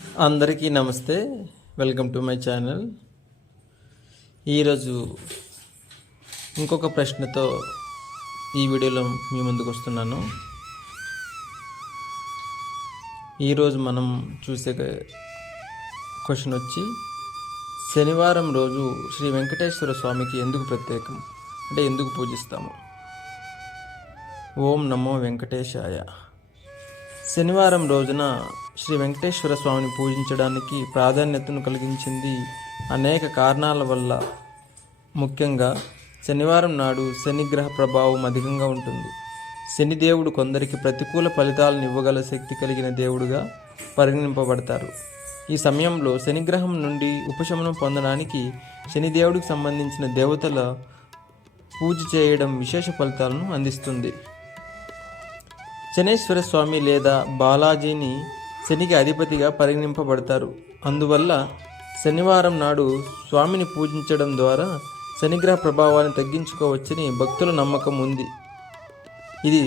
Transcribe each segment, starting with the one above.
అందరికీ నమస్తే. Welcome to my channel. ఈరోజు ఇంకొక ప్రశ్నతో ఈ వీడియోలో మీ ముందుకు వస్తున్నాను. ఈరోజు మనం చూసే క్వశ్చన్ వచ్చి, శనివారం రోజు శ్రీ వెంకటేశ్వర స్వామికి ఎందుకు ప్రత్యేకం, అంటే ఎందుకు పూజిస్తాము? ఓం నమో వెంకటేశాయ. శనివారం రోజున శ్రీ వెంకటేశ్వర స్వామిని పూజించడానికి ప్రాధాన్యతను కలిగించింది అనేక కారణాల వల్ల. ముఖ్యంగా శనివారం నాడు శనిగ్రహ ప్రభావం అధికంగా ఉంటుంది. శనిదేవుడు కొందరికి ప్రతికూల ఫలితాలను ఇవ్వగల శక్తి కలిగిన దేవుడుగా పరిగణింపబడతారు. ఈ సమయంలో శనిగ్రహం నుండి ఉపశమనం పొందడానికి శనిదేవుడికి సంబంధించిన దేవతల పూజ చేయడం విశేష ఫలితాలను అందిస్తుంది. శనేశ్వర స్వామి లేదా బాలాజీని శనికి అధిపతిగా పరిగణింపబడతారు. అందువల్ల శనివారం నాడు స్వామిని పూజించడం ద్వారా శనిగ్రహ ప్రభావాన్ని తగ్గించుకోవచ్చని భక్తుల నమ్మకం ఉంది. ఇది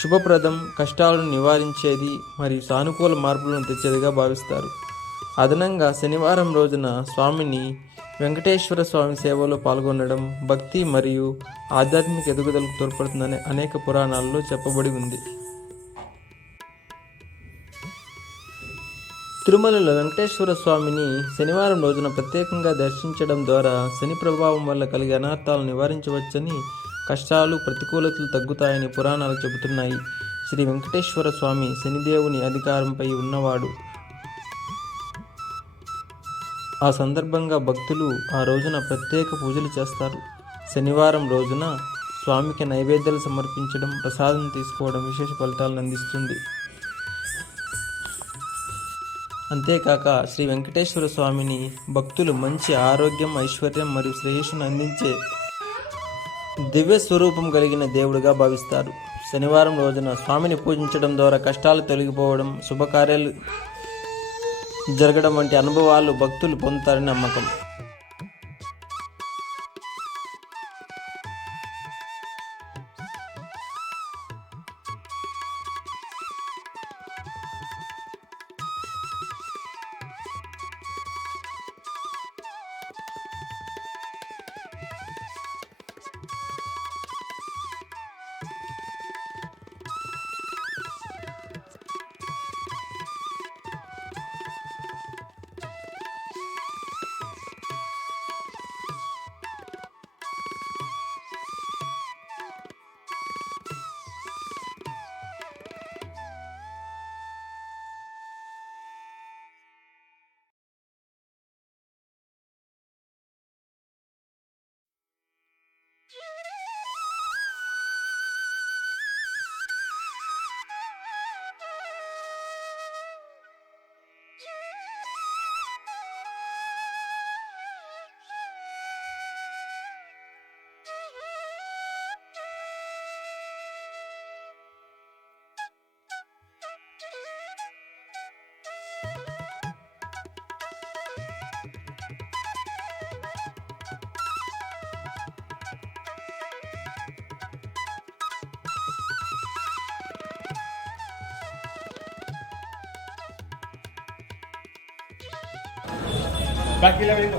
శుభప్రదం, కష్టాలను నివారించేది మరియు సానుకూల మార్పులను తెచ్చేదిగా భావిస్తారు. అదనంగా శనివారం రోజున స్వామిని వెంకటేశ్వర స్వామి సేవలో పాల్గొనడం భక్తి మరియు ఆధ్యాత్మిక ఎదుగుదలకు తోడ్పడుతుందని అనేక పురాణాల్లో చెప్పబడి ఉంది. తిరుమలలో వెంకటేశ్వర స్వామిని శనివారం రోజున ప్రత్యేకంగా దర్శించడం ద్వారా శని ప్రభావం వల్ల కలిగే అనార్థాలను నివారించవచ్చని, కష్టాలు ప్రతికూలతలు తగ్గుతాయని పురాణాలు చెబుతున్నాయి. శ్రీ వెంకటేశ్వర స్వామి శనిదేవుని అధికారంపై ఉన్నవాడు. ఆ సందర్భంగా భక్తులు ఆ రోజున ప్రత్యేక పూజలు చేస్తారు. శనివారం రోజున స్వామికి నైవేద్యాలు సమర్పించడం, ప్రసాదం తీసుకోవడం విశేష ఫలితాలను అందిస్తుంది. అంతేకాక శ్రీ వెంకటేశ్వర స్వామిని భక్తులు మంచి ఆరోగ్యం, ఐశ్వర్యం మరియు శ్రేయస్సును అందించే దివ్య స్వరూపం కలిగిన దేవుడిగా భావిస్తారు. శనివారం రోజున స్వామిని పూజించడం ద్వారా కష్టాలు తొలగిపోవడం, శుభకార్యాలు జరగడం వంటి అనుభవాలు భక్తులు పొందుతారని నమ్మకం. Back 11.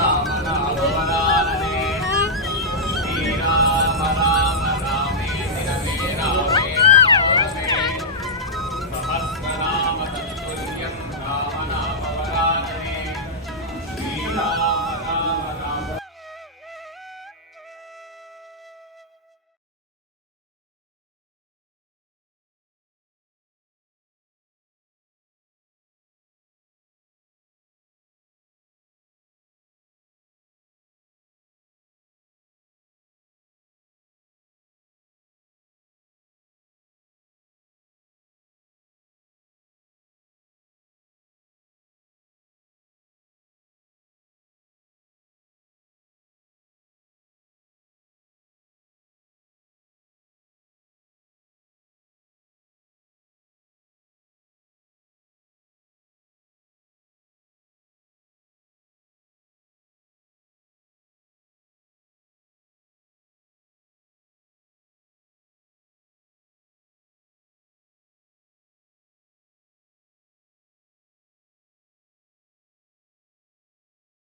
రామ